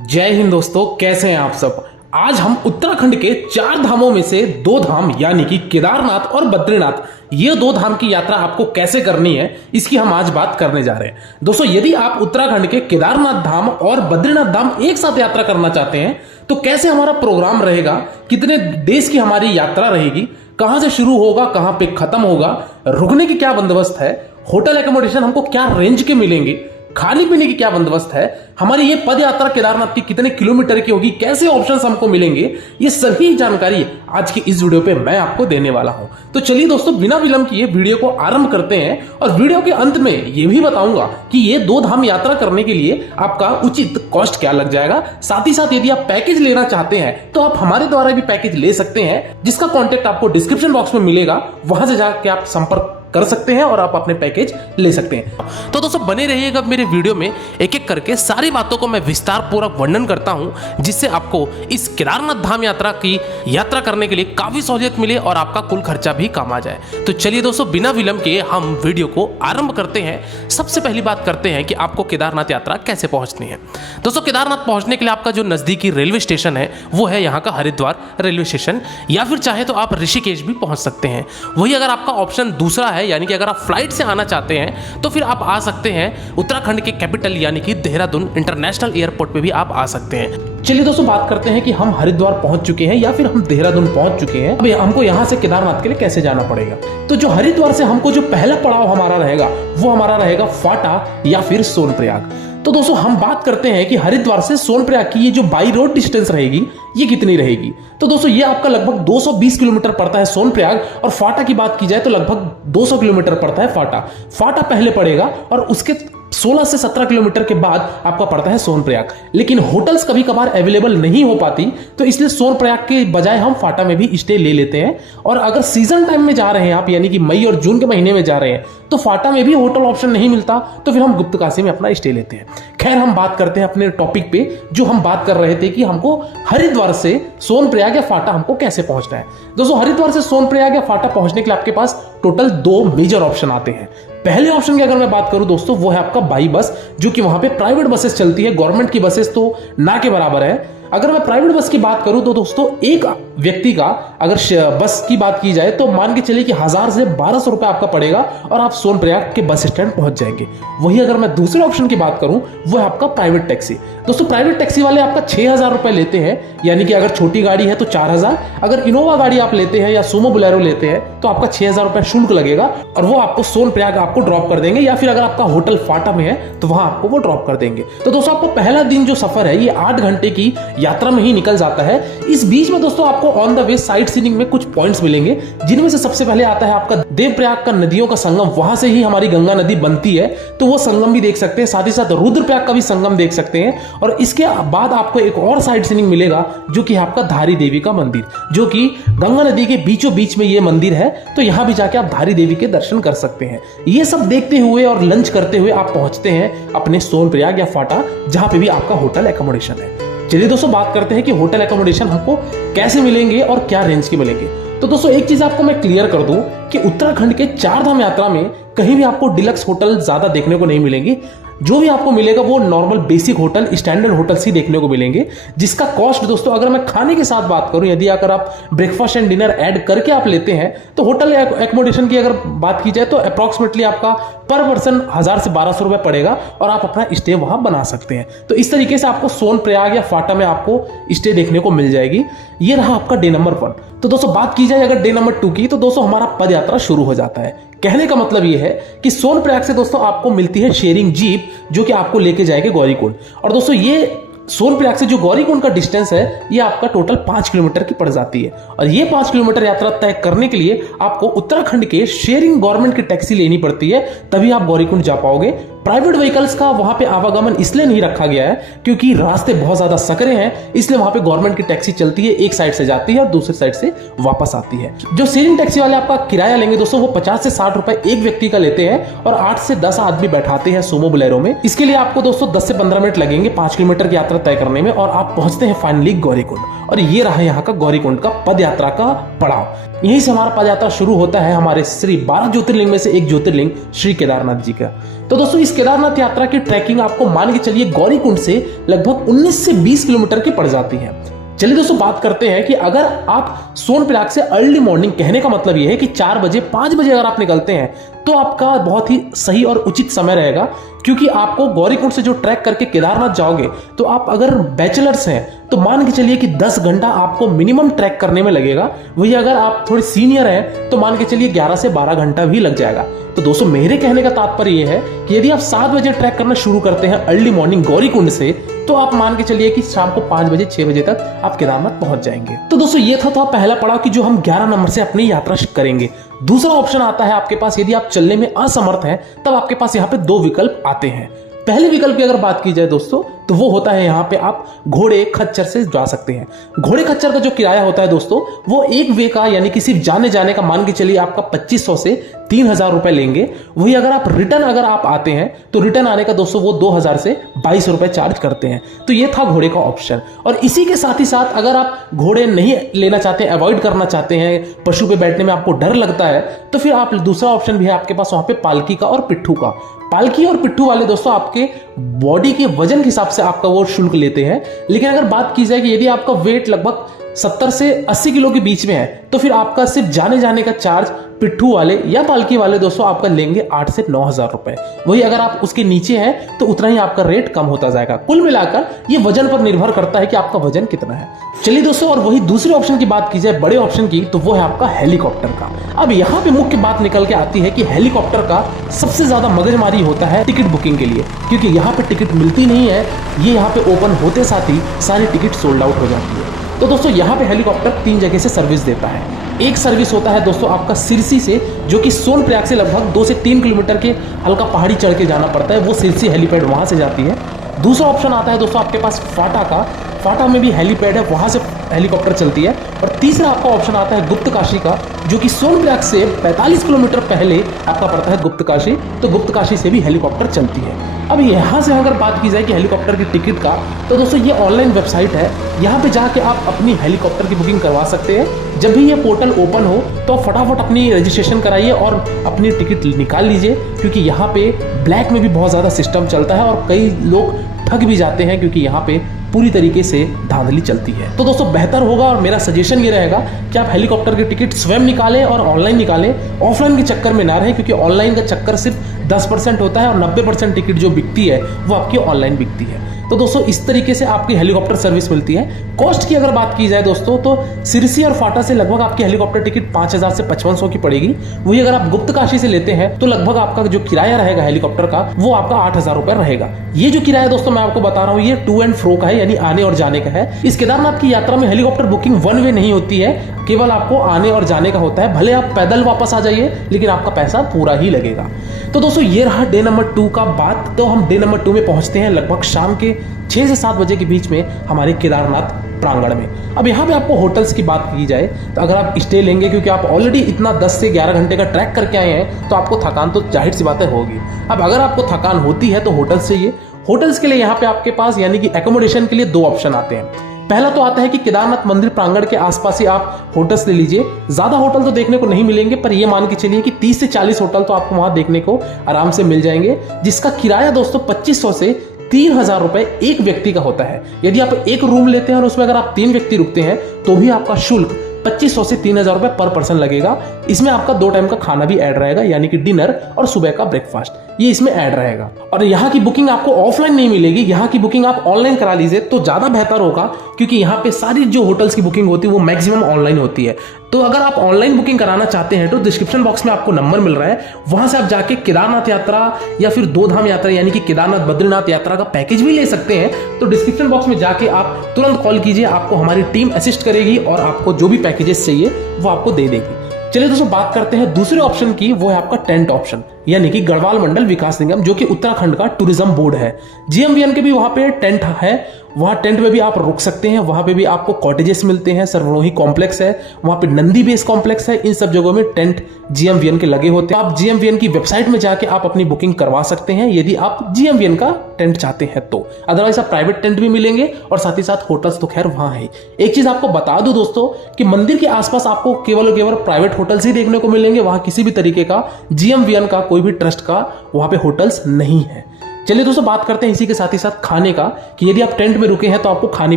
जय हिंद दोस्तों, कैसे हैं आप सब। आज हम उत्तराखंड के 4 धामों में से 2 धाम यानी कि केदारनाथ और बद्रीनाथ, ये 2 धाम की यात्रा आपको कैसे करनी है इसकी हम आज बात करने जा रहे हैं। दोस्तों, यदि आप उत्तराखंड के केदारनाथ धाम और बद्रीनाथ धाम एक साथ यात्रा करना चाहते हैं तो कैसे हमारा प्रोग्राम रहेगा, कितने डेज की हमारी यात्रा रहेगी, कहां से शुरू होगा, कहां पे खत्म होगा, रुकने की क्या बंदोबस्त है, होटल एकोमोडेशन हमको क्या रेंज के मिलेंगे, खाने पीने की क्या बंदोबस्त है, हमारी ये पद यात्रा केदारनाथ की कितने किलोमीटर की होगी, कैसे ऑप्शंस हमको मिलेंगे, ये सभी जानकारी आज की इस वीडियो पे मैं आपको देने वाला हूं। तो चलिए दोस्तों, बिना विलंब किए वीडियो को आरंभ करते हैं और वीडियो के अंत में ये भी बताऊंगा कि ये 2 धाम यात्रा करने के लिए आपका उचित कॉस्ट क्या लग जाएगा। साथ ही साथ यदि आप पैकेज लेना चाहते हैं तो आप हमारे द्वारा भी पैकेज ले सकते हैं, जिसका कॉन्टेक्ट आपको डिस्क्रिप्शन बॉक्स में मिलेगा, वहां से जाके आप संपर्क कर सकते हैं और आप अपने पैकेज ले सकते हैं। तो दोस्तों, बने रहिएगा मेरे वीडियो में, एक एक करके सारी बातों को मैं विस्तार पूर्वक वर्णन करता हूं, जिससे आपको इस केदारनाथ धाम यात्रा की यात्रा करने के लिए काफी सहूलियत मिले और आपका कुल खर्चा भी कम आ जाए। तो चलिए दोस्तों, बिना विलंब के हम वीडियो को आरंभ करते हैं। सबसे पहली बात करते हैं कि आपको केदारनाथ यात्रा कैसे पहुंचनी है। दोस्तों, केदारनाथ पहुंचने के लिए आपका जो नजदीकी रेलवे स्टेशन है वो है यहाँ का हरिद्वार रेलवे स्टेशन, या फिर चाहे तो आप ऋषिकेश भी पहुंच सकते हैं। वही अगर आपका ऑप्शन दूसरा है, यानी कि अगर आप फ्लाइट से आना चाहते हैं तो फिर आप आ सकते हैं उत्तराखंड के कैपिटल यानी कि देहरादून इंटरनेशनल एयरपोर्ट पे भी आप आ सकते हैं। चलिए दोस्तों, बात करते हैं कि हम हरिद्वार पहुंच चुके हैं या फिर हम देहरादून पहुंच चुके हैं। अब हमको यहां से केदारनाथ के लिए कैसे जाना पड़ेगा। तो जो हरिद्वार से हमको जो पहला पड़ाव हमारा रहेगा वो हमारा रहेगा फाटा या फिर सोनप्रयाग। तो दोस्तों, हम बात करते हैं कि हरिद्वार से सोनप्रयाग की ये जो बाई रोड डिस्टेंस रहेगी ये कितनी रहेगी। तो दोस्तों, ये आपका लगभग 220 किलोमीटर पड़ता है सोनप्रयाग, और फाटा की बात की जाए तो लगभग 200 किलोमीटर पड़ता है फाटा। फाटा पहले पड़ेगा और उसके 16 से 17 किलोमीटर के बाद आपका पड़ता है सोनप्रयाग। लेकिन होटल्स कभी कभार अवेलेबल नहीं हो पाती, तो इसलिए सोनप्रयाग के बजाय हम फाटा में भी स्टे ले लेते हैं। और अगर सीजन टाइम में जा रहे हैं आप, यानी कि मई और जून के महीने में जा रहे हैं, तो फाटा में भी होटल ऑप्शन नहीं मिलता, तो फिर हम गुप्तकाशी में अपना स्टे लेते हैं। खैर, हम बात करते हैं अपने टॉपिक पे, जो हम बात कर रहे थे कि हमको हरिद्वार से सोनप्रयाग या फाटा हमको कैसे पहुंचना है। दोस्तों, हरिद्वार से सोनप्रयाग या फाटा पहुंचने के लिए आपके पास टोटल 2 मेजर ऑप्शन आते हैं। पहले ऑप्शन की अगर मैं बात करूं दोस्तों, वो है आपका बाई बस, जो कि वहां पे प्राइवेट बसेस चलती है, गवर्नमेंट की बसेस तो ना के बराबर है। अगर मैं प्राइवेट बस की बात करूं तो दोस्तों, एक व्यक्ति का अगर बस की बात की जाए तो मान के चलिए कि 1000 से 1200 रुपए आपका पड़ेगा और आप सोनप्रयाग के बस स्टैंड पहुंच जाएंगे। वही अगर मैं दूसरे ऑप्शन की बात करूं, वो है आपका प्राइवेट टैक्सी। दोस्तों, प्राइवेट टैक्सी वाले आपका 6000 रुपए लेते हैं, यानी कि अगर छोटी गाड़ी है तो 4000, अगर इनोवा गाड़ी आप लेते हैं या सुमो बुलेरो लेते हैं तो आपका 6000 रुपए शुल्क लगेगा और वो आपको सोनप्रयाग आपको ड्रॉप कर देंगे, या फिर अगर आपका होटल फाटा में है तो वहां आपको वो ड्रॉप कर देंगे। तो दोस्तों, आपको पहला दिन जो सफर है ये 8 घंटे की यात्रा में ही निकल जाता है। इस बीच में दोस्तों आपको on the way sight seeing में कुछ पॉइंट्स मिलेंगे, जिनमें से सबसे पहले आता है आपका देवप्रयाग का नदियों का संगम। वहां से ही हमारी गंगा नदी बनती है, तो वो संगम भी देख सकते हैं। साथ ही साथ रुद्रप्रयाग का भी संगम देख सकते हैं। और इसके बाद आपको एक और साइट सीइंग मिलेगा, जो कि आपका धारी देवी का मंदिर, जो कि गंगा नदी के बीचों बीच में ये मंदिर है। तो यहां भी जाके आप धारी देवी के दर्शन कर सकते हैं। ये सब देखते हुए और लंच करते हुए आप पहुंचते हैं अपने सोनप्रयाग या फाटा, जहां पे भी आपका होटल एकोमोडेशन है। चलिए दोस्तों, बात करते हैं कि होटल एकोमोडेशन हमको कैसे मिलेंगे और क्या रेंज के मिलेंगे। तो दोस्तों, एक चीज आपको मैं क्लियर कर दूं कि उत्तराखंड के 4 धाम यात्रा में कहीं भी आपको डिलक्स होटल ज्यादा देखने को नहीं मिलेंगे। जो भी आपको मिलेगा वो normal basic hotel, standard hotels ही देखने को मिलेंगे, जिसका कॉस्ट दोस्तों, अगर मैं खाने के साथ बात करूं, यदि अगर आप ब्रेकफास्ट एंड डिनर ऐड करके आप लेते हैं तो होटल एकोमोडेशन की अगर बात की जाए तो अप्रॉक्सीमेटली आपका पर पर्सन 1000 से 1200 रुपए पड़ेगा और आप अपना स्टे वहां बना सकते हैं। तो इस तरीके से आपको सोनप्रयाग या फाटा में आपको स्टे देखने को मिल जाएगी। ये रहा आपका डे नंबर 1। तो दोस्तों, बात की जाए अगर डे नंबर 2 की, तो दोस्तों हमारा पद यात्रा शुरू हो जाता है। कहने का मतलब ये है कि सोनप्रयाग से दोस्तों आपको मिलती है शेयरिंग जीप, जो कि आपको लेके जाएगी गौरीकुंड। और दोस्तों, ये सोनप्रयाग से जो गौरीकुंड का डिस्टेंस है ये आपका टोटल 5 किलोमीटर की पड़ जाती है। और ये 5 किलोमीटर यात्रा तय करने के लिए आपको उत्तराखंड के शेयरिंग गवर्नमेंट की टैक्सी लेनी पड़ती है, तभी आप गौरीकुंड जा पाओगे। प्राइवेट व्हीकल्स का वहां पे आवागमन इसलिए नहीं रखा गया है क्योंकि रास्ते बहुत ज्यादा सकरे हैं, इसलिए वहां पे गवर्नमेंट की टैक्सी चलती है, एक साइड से जाती है और दूसरी साइड से वापस आती है। जो शेयरिंग टैक्सी वाले आपका किराया लेंगे दोस्तों, वो 50 से 60 रुपए एक व्यक्ति का लेते हैं और 8 से 10 आदमी बैठाते हैं सुमो बुलेरो में। इसके लिए आपको दोस्तों 10 से 15 मिनट लगेंगे 5 किलोमीटर की यात्रा तय करने में और आप पहुंचते हैं फाइनली गौरीकुंड। और ये रहा यहाँ का गौरीकुंड का पद यात्रा का पड़ाव। यहीं से हमारा पद यात्रा शुरू होता है हमारे श्री 12 ज्योतिर्लिंग में से एक ज्योतिर्लिंग श्री केदारनाथ जी का। तो दोस्तों इस केदारनाथ यात्रा की ट्रैकिंग आपको मान के चलिए गौरीकुंड से लगभग 19 से 20 किलोमीटर की पड़ जाती है। चलिए दोस्तों बात करते हैं कि अगर आप सोनप्रयाग से अर्ली मॉर्निंग, कहने का मतलब यह है कि 4 बजे 5 बजे अगर आप निकलते हैं तो आपका बहुत ही सही और उचित समय रहेगा, क्योंकि आपको गौरीकुंड से जो ट्रैक करके केदारनाथ जाओगे तो आप अगर बैचलर्स हैं तो मान के चलिए कि 10 घंटा आपको मिनिमम ट्रैक करने में लगेगा। वही अगर आप थोड़े सीनियर हैं तो मान के चलिए 11 से 12 घंटा भी लग जाएगा। तो दोस्तों मेरे कहने का तात्पर्य यह है कि यदि आप 7 बजे ट्रैक करना शुरू करते हैं अर्ली मॉर्निंग गौरीकुंड से, तो आप मान के चलिए कि शाम को 5 बजे 6 बजे तक आप केदारनाथ पहुंच जाएंगे। तो दोस्तों ये था पहला पड़ाव कि जो हम 11 नंबर से अपनी यात्रा करेंगे। दूसरा ऑप्शन आता है आपके पास, यदि आप चलने में असमर्थ हैं तब आपके पास यहाँ पे 2 विकल्प आते हैं। पहले विकल्प की अगर बात की जाए दोस्तों तो वो होता है यहाँ पे आप घोड़े खच्चर से जा सकते हैं। घोड़े खच्चर का जो किराया होता है दोस्तों वो एक वे का, यानी कि सिर्फ जाने जाने का मान के चलिए आपका 2500 से 3000 रुपए लेंगे। वही अगर आप रिटर्न अगर आप आते हैं तो रिटर्न आने का दोस्तों वो 2000 से 2200 रुपए चार्ज करते हैं। तो ये था घोड़े का ऑप्शन। और इसी के साथ ही साथ अगर आप घोड़े नहीं लेना चाहते, अवॉइड करना चाहते हैं, पशु पे बैठने में आपको डर लगता है, तो फिर आप दूसरा ऑप्शन भी है आपके पास वहां पे पालकी का और पिट्ठू का। पालकी और पिट्ठू वाले दोस्तों आपके बॉडी के वजन के हिसाब से आपका वो शुल्क लेते हैं। लेकिन अगर बात की जाए कि यदि आपका वेट लगभग 70 से 80 किलो के बीच में है तो फिर आपका सिर्फ जाने जाने का चार्ज पिट्ठू वाले या पालकी वाले दोस्तों आपका लेंगे 8 से 9000 रुपए। वही अगर आप उसके नीचे हैं तो उतना ही आपका रेट कम होता जाएगा। कुल मिलाकर ये वजन पर निर्भर करता है कि आपका वजन कितना है। चलिए दोस्तों, और वही दूसरे ऑप्शन की बात की जाए, बड़े ऑप्शन की, तो वो है आपका हेलीकॉप्टर का। अब यहाँ पे मुख्य बात निकल के आती है कि हेलीकॉप्टर का सबसे ज्यादा मगजमारी होता है टिकट बुकिंग के लिए, क्योंकि यहाँ पे टिकट मिलती नहीं है। ये यहाँ पे ओपन होते साथ ही सारी टिकट सोल्ड आउट हो जाती है। तो दोस्तों यहाँ पे हेलीकॉप्टर 3 जगह से सर्विस देता है। एक सर्विस होता है दोस्तों आपका सिरसी से, जो कि सोनप्रयाग से लगभग 2 से 3 किलोमीटर के हल्का पहाड़ी चढ़ के जाना पड़ता है, वो सिरसी हेलीपैड वहाँ से जाती है। दूसरा ऑप्शन आता है दोस्तों आपके पास फाटा का। फाटा में भी हेलीपैड है, वहाँ से हेलीकॉप्टर चलती है। और तीसरा आपका ऑप्शन आता है गुप्तकाशी का, जो कि सोनप्रयाग से 45 किलोमीटर पहले आपका पड़ता है गुप्तकाशी। तो गुप्तकाशी से भी हेलीकॉप्टर चलती है। अब यहाँ से अगर बात की जाए कि हेलीकॉप्टर की टिकट का, तो दोस्तों ये ऑनलाइन वेबसाइट है। यहाँ पे जाके आप अपनी हेलीकॉप्टर की बुकिंग करवा सकते हैं। जब भी ये पोर्टल ओपन हो तो फटाफट अपनी रजिस्ट्रेशन कराइए और अपनी टिकट निकाल लीजिए, क्योंकि यहाँ पे ब्लैक में भी बहुत ज़्यादा सिस्टम चलता है और कई लोग ठग भी जाते हैं, क्योंकि यहाँ पे पूरी तरीके से धांधली चलती है। तो दोस्तों बेहतर होगा और मेरा सजेशन ये रहेगा कि आप हेलीकॉप्टर की टिकट स्वयं निकालें और ऑनलाइन निकालें। ऑफलाइन के चक्कर में ना रहें, क्योंकि ऑनलाइन का चक्कर सिर्फ 10% होता है और 90% टिकट जो बिकती है वो आपकी ऑनलाइन बिकती है। तो दोस्तों इस तरीके से आपकी हेलीकॉप्टर सर्विस मिलती है। कॉस्ट की अगर बात की जाए दोस्तों तो सिरसी और फाटा से लगभग आपकी हेलीकॉप्टर टिकट 5000 से 5500 की पड़ेगी। वही अगर आप गुप्तकाशी से लेते हैं तो लगभग आपका जो किराया रहेगा हेलीकॉप्टर का वो आपका 8000 रुपए रहेगा। ये जो किराया दोस्तों मैं आपको बता रहा हूँ ये टू एंड फ्रो का है, यानी आने और जाने का है। इस केदारनाथ की यात्रा में हेलीकॉप्टर बुकिंग वन वे नहीं होती है, केवल आपको आने और जाने का होता है। भले आप पैदल वापस आ जाइए लेकिन आपका पैसा पूरा ही लगेगा। तो दोस्तों ये रहा डे नंबर 2 का बात। तो हम डे नंबर 2 में पहुंचते हैं लगभग शाम के 6 से 7 बजे के बीच में हमारे केदारनाथ प्रांगण में। अब यहाँ पे आपको होटल्स की बात की जाए तो अगर आप स्टे लेंगे, क्योंकि आप ऑलरेडी इतना 10 से 11 घंटे का ट्रैक करके आए हैं, तो आपको थकान तो जाहिर सी बातें होगी। अब अगर आपको थकान होती है तो होटल्स चाहिए। होटल्स के लिए यहाँ पे आपके पास यानी कि एकोमोडेशन के लिए 2 ऑप्शन आते हैं। पहला तो आता है कि केदारनाथ मंदिर प्रांगण के आसपास ही आप होटल्स ले लीजिए। ज्यादा होटल तो देखने को नहीं मिलेंगे, पर ये मान के चलिए कि 30 से 40 होटल तो आपको वहां देखने को आराम से मिल जाएंगे, जिसका किराया दोस्तों 2500 से 3000 रुपए एक व्यक्ति का होता है। यदि आप एक रूम लेते हैं और उसमें अगर आप 3 व्यक्ति रुकते हैं तो भी आपका शुल्क 2500 से 3000 रुपए पर पर्सन लगेगा। इसमें आपका 2 टाइम का खाना भी ऐड रहेगा, यानी कि डिनर और सुबह का ब्रेकफास्ट, ये इसमें ऐड रहेगा। और यहाँ की बुकिंग आपको ऑफलाइन नहीं मिलेगी, यहाँ की बुकिंग आप ऑनलाइन करा लीजिए तो ज्यादा बेहतर होगा, क्योंकि यहाँ पे सारी जो होटल्स की बुकिंग होती है वो मैक्सिमम ऑनलाइन होती है। तो अगर आप ऑनलाइन बुकिंग कराना चाहते हैं तो डिस्क्रिप्शन बॉक्स में आपको नंबर मिल रहा है, वहां से आप जाके केदारनाथ यात्रा या फिर 2 धाम यात्रा यानी कि केदारनाथ बद्रीनाथ यात्रा का पैकेज भी ले सकते हैं। तो डिस्क्रिप्शन बॉक्स में जाके आप तुरंत कॉल कीजिए, आपको हमारी टीम असिस्ट करेगी और आपको जो भी पैकेजेस चाहिए वो आपको दे देगी। चलिए दोस्तों बात करते हैं दूसरे ऑप्शन की, वो है आपका टेंट ऑप्शन। यानी कि गढ़वाल मंडल विकास निगम, जो कि उत्तराखंड का टूरिज्म बोर्ड है। जीएमवीएन के भी वहां पे टेंट है, वहां टेंट में भी आप रुक सकते हैं। वहां पे भी आपको कॉटेजेस मिलते हैं, सर्वरोही कॉम्प्लेक्स है, वहां पे नंदी बेस कॉम्प्लेक्स है। इन सब जगहों में टेंट जीएमवीएन के लगे होते हैं। आप जीएमवीएन की वेबसाइट में जाके आप अपनी बुकिंग करवा सकते हैं यदि आप जीएमवीएन का टेंट चाहते हैं तो। अदरवाइज आप प्राइवेट टेंट भी मिलेंगे और साथ ही साथ होटल्स तो खैर वहां है। एक चीज आपको बता दूं दोस्तों कि मंदिर के आसपास आपको केवल और केवल प्राइवेट होटल्स ही देखने को मिलेंगे। वहां किसी भी तरीके का जीएमवीएन का कोई भी ट्रस्ट का वहां पे होटल्स नहीं है। चलिए दोस्तों बात करते हैं इसी के साथ ही साथ खाने का, कि यदि आप टेंट में रुके हैं तो आपको खाने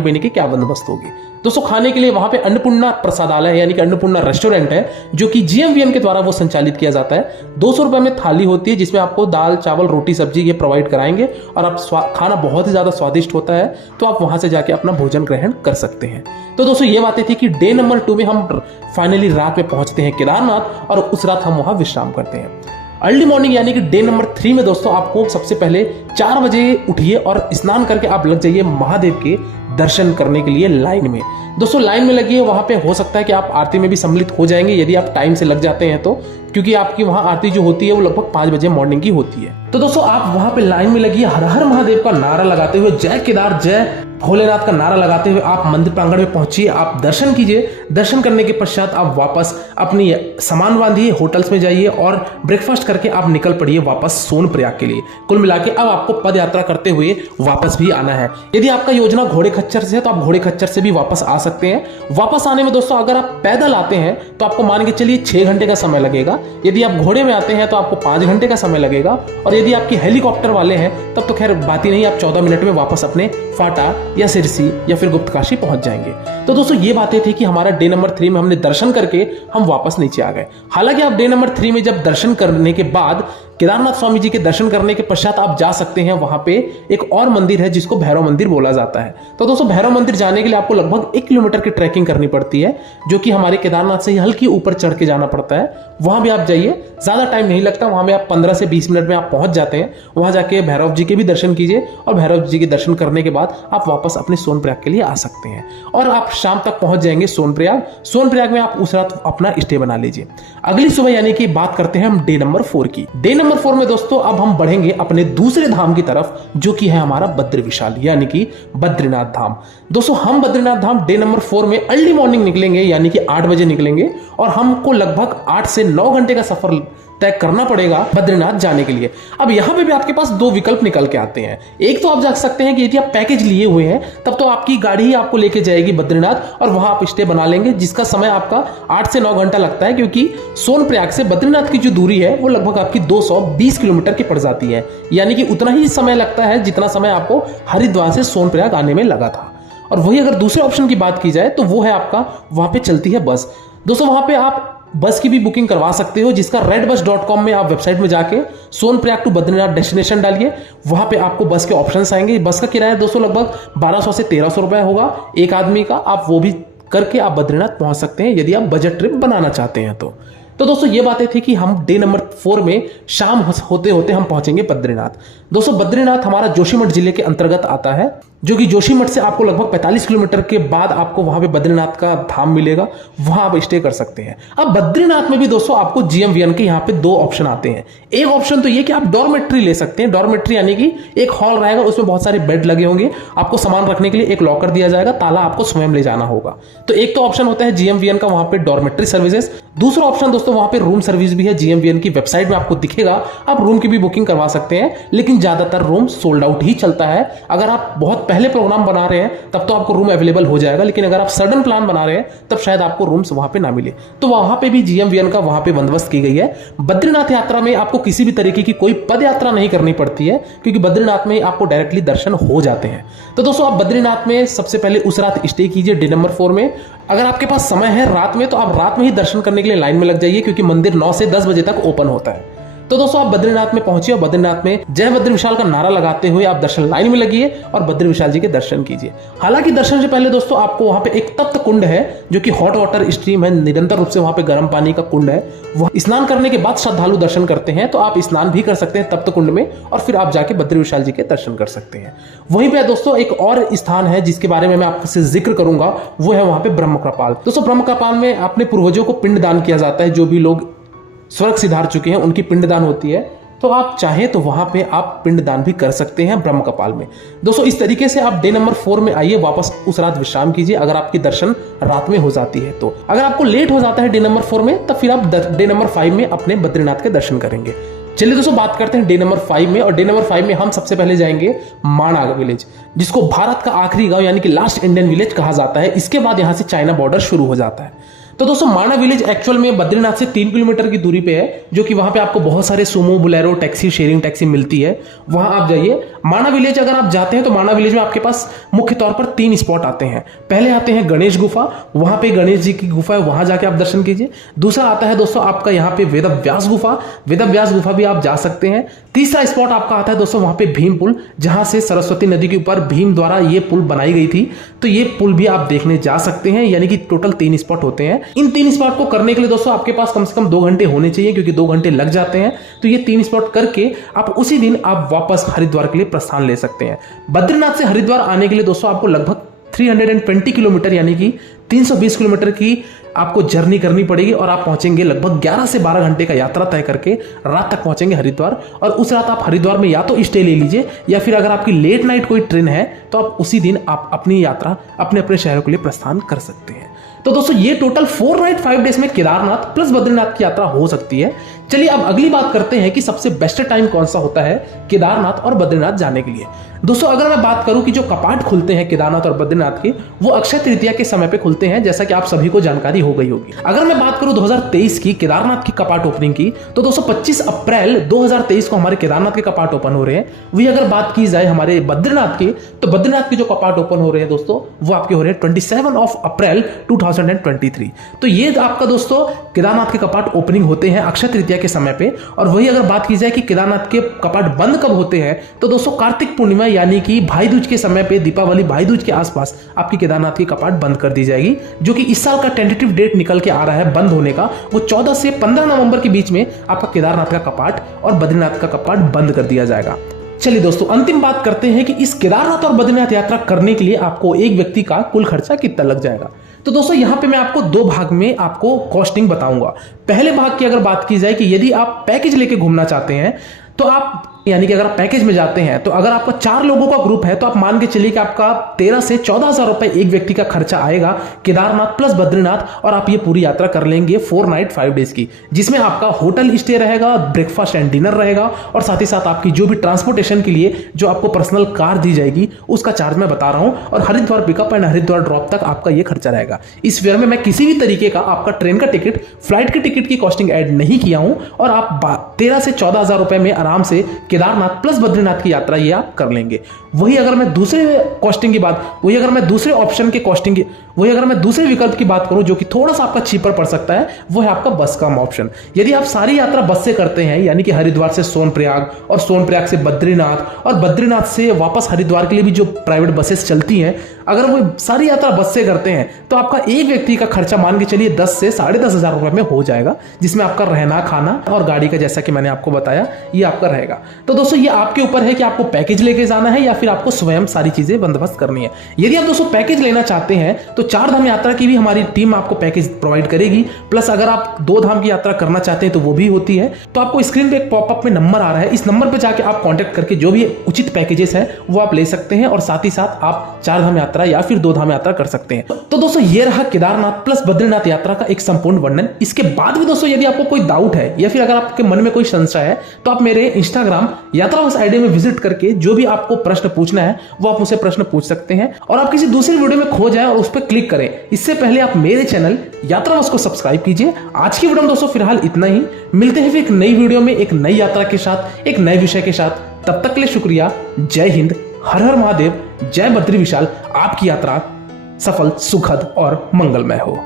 पीने की क्या बंदोबस्त होगी। दोस्तों खाने के लिए वहां पे अन्नपूर्णा प्रसादालय यानी कि अन्नपूर्णा रेस्टोरेंट है, जो कि जीएमवीएन के द्वारा वो संचालित किया जाता है। 200 रुपए में थाली होती है जिसमें आपको दाल चावल रोटी सब्जी ये प्रोवाइड कराएंगे और आप खाना बहुत ही ज्यादा स्वादिष्ट होता है, तो आप वहां से जाके अपना भोजन ग्रहण कर सकते हैं। तो दोस्तों ये बातें थी कि डे नंबर 2 में हम फाइनली रात में पहुंचते हैं केदारनाथ और उस रात हम वहां विश्राम करते हैं। अर्ली मॉर्निंग यानी कि डे नंबर 3 में दोस्तों आपको सबसे पहले 4 बजे उठिए और स्नान करके आप लग जाइए महादेव के दर्शन करने के लिए लाइन में। दोस्तों लाइन में लगिए, वहां पे हो सकता है कि आप आरती में भी सम्मिलित हो जाएंगे यदि आप टाइम से लग जाते हैं तो, क्योंकि आपकी वहां आरती जो होती है वो लगभग 5 बजे मॉर्निंग की होती है। तो दोस्तों आप वहां पे लाइन में लगिए, हर हर महादेव का नारा लगाते हुए, जय केदार जय भोलेनाथ का नारा लगाते हुए आप मंदिर प्रांगण में पहुंचिए, आप दर्शन कीजिए। दर्शन करने के पश्चात आप वापस अपनी सामान बांधिए, होटल्स में जाइए और ब्रेकफास्ट करके आप निकल पड़िए वापस सोनप्रयाग के लिए। कुल मिला के अब आपको पद यात्रा करते हुए वापस भी आना है। यदि आपका योजना घोड़े खच्चर से है तो आप घोड़े खच्चर से भी वापस आ सकते हैं। वापस आने में दोस्तों अगर आप पैदल आते हैं तो आपको मान के चलिए 6 घंटे का समय लगेगा। यदि आप घोड़े में आते हैं तो आपको 5 घंटे का समय लगेगा, और यदि आपकी हेलीकॉप्टर वाले हैं तब तो खैर बात ही नहीं, आप 14 मिनट में वापस अपने फाटा या सिरसी या फिर गुप्तकाशी पहुंच जाएंगे। तो दोस्तों ये बातें थी कि हमारा डे नंबर 3 में हमने दर्शन करके हम वापस नीचे आ गए। हालांकि आप डे नंबर 3 में जब दर्शन करने के बाद केदारनाथ स्वामी जी के दर्शन करने के पश्चात आप जा सकते हैं, वहां पे एक और मंदिर है जिसको भैरव मंदिर बोला जाता है। तो दोस्तों भैरव मंदिर जाने के लिए आपको लगभग 1 किलोमीटर की ट्रैकिंग करनी पड़ती है, जो कि हमारे केदारनाथ से ही हल्की ऊपर चढ़ के जाना पड़ता है। वहां भी आप जाइए, ज्यादा टाइम नहीं लगता, वहां में आप 15 से 20 मिनट में आप पहुंच जाते हैं। वहां जाके भैरव जी के भी दर्शन कीजिए और भैरव जी के दर्शन करने के बाद आप वापस अपने सोनप्रयाग के लिए आ सकते हैं और आप शाम तक पहुंच जाएंगे सोनप्रयाग। सोनप्रयाग में आप उस रात अपना स्टे बना लीजिए। अगली सुबह यानी कि बात करते हैं हम डे नंबर 4 की। डे नंबर 4 में दोस्तों अब हम बढ़ेंगे अपने दूसरे धाम की तरफ, जो कि है हमारा बद्र विशाल यानी कि बद्रीनाथ धाम। दोस्तों हम बद्रीनाथ धाम डे नंबर 4 में अर्ली मॉर्निंग निकलेंगे यानी कि 8 बजे निकलेंगे और हमको लगभग 8 से 9 घंटे का सफर तय करना पड़ेगा बद्रीनाथ जाने के लिए। अब यहां पे भी आपके पास 2 विकल्प निकल के आते हैं। एक तो आप जा सकते हैं कि यदि आप पैकेज लिए हुए हैं तब तो आपकी गाड़ी ही आपको लेके जाएगी बद्रीनाथ और वहां आप स्टे बना लेंगे, जिसका समय आपका 8 से 9 घंटा लगता है, क्योंकि सोनप्रयाग से बद्रीनाथ की जो दूरी है वो लगभग आपकी 220 किलोमीटर की पड़ जाती है। यानी कि उतना ही समय लगता है जितना समय आपको हरिद्वार से सोनप्रयाग आने में लगा था। और वही अगर दूसरे ऑप्शन की बात की जाए तो वो है आपका, वहां पे चलती है बस। दोस्तों वहां पे आप बस की भी बुकिंग करवा सकते हो, जिसका redbus.com में आप वेबसाइट में जाके सोनप्रयाग टू बद्रीनाथ डेस्टिनेशन डालिए, वहां पे आपको बस के ऑप्शंस आएंगे। बस का किराया दोस्तों लगभग 1200 से 1300 रुपए होगा एक आदमी का। आप वो भी करके आप बद्रीनाथ पहुंच सकते हैं यदि आप बजट ट्रिप बनाना चाहते हैं तो दोस्तों ये बातें थी कि हम डे नंबर 4 में शाम होते होते हम पहुंचेंगे बद्रीनाथ। दोस्तों बद्रीनाथ हमारा जोशीमठ जिले के अंतर्गत आता है, जो कि जोशीमठ से आपको लगभग 45 किलोमीटर के बाद आपको वहां पे बद्रीनाथ का धाम मिलेगा, वहां आप स्टे कर सकते हैं। अब बद्रीनाथ में भी दोस्तों आपको जीएमवीएन के यहाँ पे 2 ऑप्शन आते हैं। एक ऑप्शन तो ये कि आप डॉर्मेट्री ले सकते हैं। डॉर्मेट्री यानी कि एक हॉल रहेगा, उसमें बहुत सारे बेड लगे होंगे, आपको सामान रखने के लिए एक लॉकर दिया जाएगा, ताला आपको स्वयं ले जाना होगा। तो एक तो ऑप्शन होता है जीएमवीएन का वहां पे डॉर्मेट्री सर्विसेज। दूसरा ऑप्शन दोस्तों वहां पे रूम सर्विस भी है, जीएमवीएन की वेबसाइट में आपको दिखेगा, आप रूम की भी बुकिंग करवा सकते हैं, लेकिन ज्यादातर रूम सोल्ड आउट ही चलता है। अगर आप बहुत पहले प्रोग्राम बना रहे हैं तब तो आपको रूम अवेलेबल हो जाएगा, लेकिन अगर आप सडन प्लान बना रहे हैं तब शायद आपको रूम्स वहां पे ना मिले। तो वहां पे भी जीएमवीएन का वहां पे बंदोबस्त की गई है। बद्रीनाथ यात्रा में आपको किसी भी तरीके की कोई पद यात्रा नहीं करनी पड़ती है, क्योंकि बद्रीनाथ में आपको डायरेक्टली दर्शन हो जाते हैं। तो दोस्तों आप बद्रीनाथ में सबसे पहले उस रात स्टे कीजिए डे नंबर 4 में। अगर आपके पास समय है रात में तो आप रात में ही दर्शन करने के लिए लाइन में लग जाइए, क्योंकि मंदिर 9 से 10 बजे तक ओपन होता है। तो दोस्तों आप बद्रीनाथ में पहुंचिए और बद्रीनाथ में जय बद्री विशाल का नारा लगाते हुए आप दर्शन लाइन में लगिए और बद्री विशाल जी के दर्शन कीजिए। हालांकि दर्शन से पहले दोस्तों आपको वहां पे एक तप्त कुंड है, जो कि हॉट वाटर स्ट्रीम है, निरंतर रूप से वहां पे गर्म पानी का कुंड है। वह स्नान करने के बाद श्रद्धालु दर्शन करते हैं, तो आप स्नान भी कर सकते हैं तप्त कुंड में और फिर आप जाके बद्री विशाल जी के दर्शन कर सकते हैं। वहीं पे दोस्तों एक और स्थान है जिसके बारे में मैं आपसे जिक्र करूंगा, वो है वहां पे ब्रह्म कपाल। दोस्तों ब्रह्म कपाल में अपने पूर्वजों को पिंड दान किया जाता है। जो भी लोग स्वर्ग सिधार चुके हैं, उनकी पिंडदान होती है, तो आप चाहें तो वहां पे आप पिंडदान भी कर सकते हैं ब्रह्म कपाल में। दोस्तों इस तरीके से आप डे नंबर 4 में आइए, वापस उस रात विश्राम कीजिए अगर आपकी दर्शन रात में हो जाती है तो। अगर आपको लेट हो जाता है डे नंबर 4 में, तब फिर आप डे नंबर 5 में अपने बद्रीनाथ के दर्शन करेंगे। चलिए दोस्तों बात करते हैं डे नंबर 5 में, और डे नंबर 5 में हम सबसे पहले जाएंगे माणा विलेज, जिसको भारत का आखिरी गांव यानी कि लास्ट इंडियन विलेज कहा जाता है। इसके बाद यहां से चाइना बॉर्डर शुरू हो जाता है। तो दोस्तों माणा विलेज एक्चुअल में बद्रीनाथ से 3 किलोमीटर की दूरी पे है, जो कि वहां पे आपको बहुत सारे Sumo, Bolero, taxi, sharing taxi मिलती है, वहां आप जाइए। माणा विलेज अगर आप जाते हैं तो माणा विलेज में आपके पास मुख्य तौर पर 3 स्पॉट आते हैं। पहले आते हैं गणेश गुफा, वहां पे गणेश जी की गुफा है, वहां जाके आप दर्शन कीजिए। दूसरा आता है दोस्तों आपका यहाँ पे वेदव्यास गुफा, वेदव्यास गुफा भी आप जा सकते हैं। तीसरा स्पॉट आपका आता है दोस्तों वहां पे भीम पुल, जहां से सरस्वती नदी के ऊपर भीम द्वारा ये पुल बनाई गई थी, तो ये पुल भी आप देखने जा सकते हैं। यानी कि टोटल 3 स्पॉट होते हैं। इन 3 स्पॉट को करने के लिए दोस्तों आपके पास कम से कम 2 घंटे होने चाहिए, क्योंकि 2 घंटे लग जाते हैं। तो ये 3 स्पॉट करके आप उसी दिन आप वापस हरिद्वार के लिए प्रस्थान ले सकते हैं। बद्रीनाथ से हरिद्वार आने के लिए दोस्तों आपको लगभग 320 किलोमीटर यानी कि 320 किलोमीटर की आपको जर्नी करनी पड़ेगी, और आप पहुंचेंगे लगभग 11 से 12 घंटे का यात्रा तय करके रात तक पहुंचेंगे हरिद्वार। और उस रात आप हरिद्वार में या तो स्टे ले लीजिए, या फिर अगर आपकी लेट नाइट कोई ट्रेन है तो आप उसी दिन आप अपनी यात्रा अपने अपने शहरों के लिए प्रस्थान कर सकते हैं। तो दोस्तों ये टोटल 4 नाइट 5 डेज में केदारनाथ प्लस बद्रीनाथ की यात्रा हो सकती है। चलिए अब अगली बात करते हैं कि सबसे बेस्ट टाइम कौन सा होता है केदारनाथ और बद्रीनाथ जाने के लिए। दोस्तों अगर मैं बात करूं कि जो कपाट खुलते हैं केदारनाथ और बद्रीनाथ के, वो अक्षय तृतीया के समय पे खुलते हैं, जैसा कि आप सभी को जानकारी हो गई होगी। अगर मैं बात करूं 2023 की केदारनाथ की कपाट ओपनिंग की, तो दोस्तों 25 अप्रैल 2023 को हमारे केदारनाथ के कपाट ओपन हो रहे हैं। वही अगर बात की जाए हमारे बद्रीनाथ की, तो बद्रीनाथ के जो कपाट ओपन हो रहे हैं दोस्तों, वो आपके हो रहे हैं 27 अप्रैल 2023। तो ये आपका दोस्तों केदारनाथ के कपाट ओपनिंग होते हैं अक्षय तृतीया के समय पे। और वही अगर बात की जाए कि केदारनाथ के कपाट बंद कब होते हैं, तो दोस्तों कार्तिक पूर्णिमा यानी कि भाई दूज के समय पे, दीपावली भाई दूज के आसपास आपकी केदारनाथ की कपाट बंद कर दी जाएगी, जो कि इस साल का टेंटेटिव डेट निकल के आ रहा है बंद होने का। वो 14 से 15 नवंबर के बीच में आपका केदारनाथ का कपाट और बद्रीनाथ का कपाट बंद कर दिया जाएगा। चलिए दोस्तों अंतिम बात करते हैं कि इस केदारनाथ और बद्रीनाथ यात्रा करने के लिए आपको एक व्यक्ति का कुल खर्चा कितना लग जाएगा। तो दोस्तों यहां पे मैं आपको 2 भाग में आपको कॉस्टिंग बताऊंगा। पहले भाग की अगर बात की जाए कि यदि आप पैकेज लेके घूमना चाहते हैं, तो आप यानी कि अगर आप पैकेज में जाते हैं, तो अगर आपका 4 लोगों का ग्रुप है, तो आप मान के चलिए कि आपका 13 से 14 हजार रुपए एक व्यक्ति का खर्चा आएगा केदारनाथ प्लस बद्रीनाथ, और आप ये पूरी यात्रा कर लेंगे 4 नाइट 5 डेज की, जिसमें आपका होटल स्टे रहेगा, ब्रेकफास्ट एंड डिनर रहेगा, और साथ ही साथ आपकी जो भी ट्रांसपोर्टेशन के लिए जो आपको पर्सनल कार दी जाएगी उसका चार्ज मैं बता रहा हूं, और Haridwar pickup and Haridwar drop तक आपका ये खर्चा रहेगा। इस फेयर में मैं किसी भी तरीके का आपका ट्रेन का टिकट, फ्लाइट के टिकट की कॉस्टिंग ऐड नहीं किया हूं, और आप 13 से 14 हजार रुपए में आराम से केदारनाथ प्लस बद्रीनाथ की यात्रा ये आप कर लेंगे। वही अगर मैं दूसरे कॉस्टिंग की बात, वही अगर मैं दूसरे ऑप्शन के कॉस्टिंग की, वही अगर मैं दूसरे विकल्प की बात करूं जो कि थोड़ा सा आपका चीपर पड़ सकता है, वो है आपका बस का ऑप्शन। यदि आप सारी यात्रा बस से करते हैं, यानी कि हरिद्वार से सोनप्रयाग और सोनप्रयाग से बद्रीनाथ और बद्रीनाथ से वापस हरिद्वार के लिए भी जो प्राइवेट बसेस चलती हैं, अगर वो सारी यात्रा बस से करते हैं, तो आपका एक व्यक्ति का खर्चा मान के चलिए 10 से 10.5 हजार रुपए में हो जाएगा, जिसमें आपका रहना, खाना और गाड़ी का, जैसा कि मैंने आपको बताया, ये आपका रहेगा। तो दोस्तों ये आपके ऊपर है कि आपको पैकेज लेके जाना है या फिर आपको स्वयं सारी चीजें बंदोबस्त करनी है। यदि आप दोस्तों पैकेज लेना चाहते हैं, तो 4 धाम यात्रा की भी हमारी टीम आपको पैकेज प्रोवाइड करेगी, प्लस अगर आप 2 धाम की यात्रा करना चाहते हैं तो वो भी होती है। तो आपको स्क्रीन पे एक पॉपअप में नंबर आ रहा है, इस नंबर पे जाके आप कांटेक्ट करके जो भी उचित पैकेजेस हैं वो आप ले सकते हैं, और साथ ही साथ आप 4 धाम यात्रा या फिर 2 धाम यात्रा कर सकते हैं। तो दोस्तों ये रहा केदारनाथ प्लस बद्रीनाथ यात्रा का एक संपूर्ण वर्णन। इसके बाद भी दोस्तों यदि आपको कोई डाउट है या फिर अगर आपके मन में कोई संशय है, तो आप मेरे इंस्टाग्राम यात्रावश आईडी में विजिट करके जो भी आपको प्रश्न पूछना है वो आप मुझसे प्रश्न पूछ सकते हैं, और आप किसी दूसरी वीडियो में खो जाए और उस पर क्लिक करें, इससे पहले आप मेरे चैनल यात्रावश को सब्सक्राइब कीजिए। आज की वीडियो में दोस्तों फिलहाल इतना ही। मिलते हैं फिर एक नई वीडियो में एक नई यात्रा के साथ, एक नए विषय के साथ। तब तक के लिए शुक्रिया। जय हिंद, हर हर महादेव, जय बद्री विशाल। आपकी यात्रा सफल, सुखद और मंगलमय हो।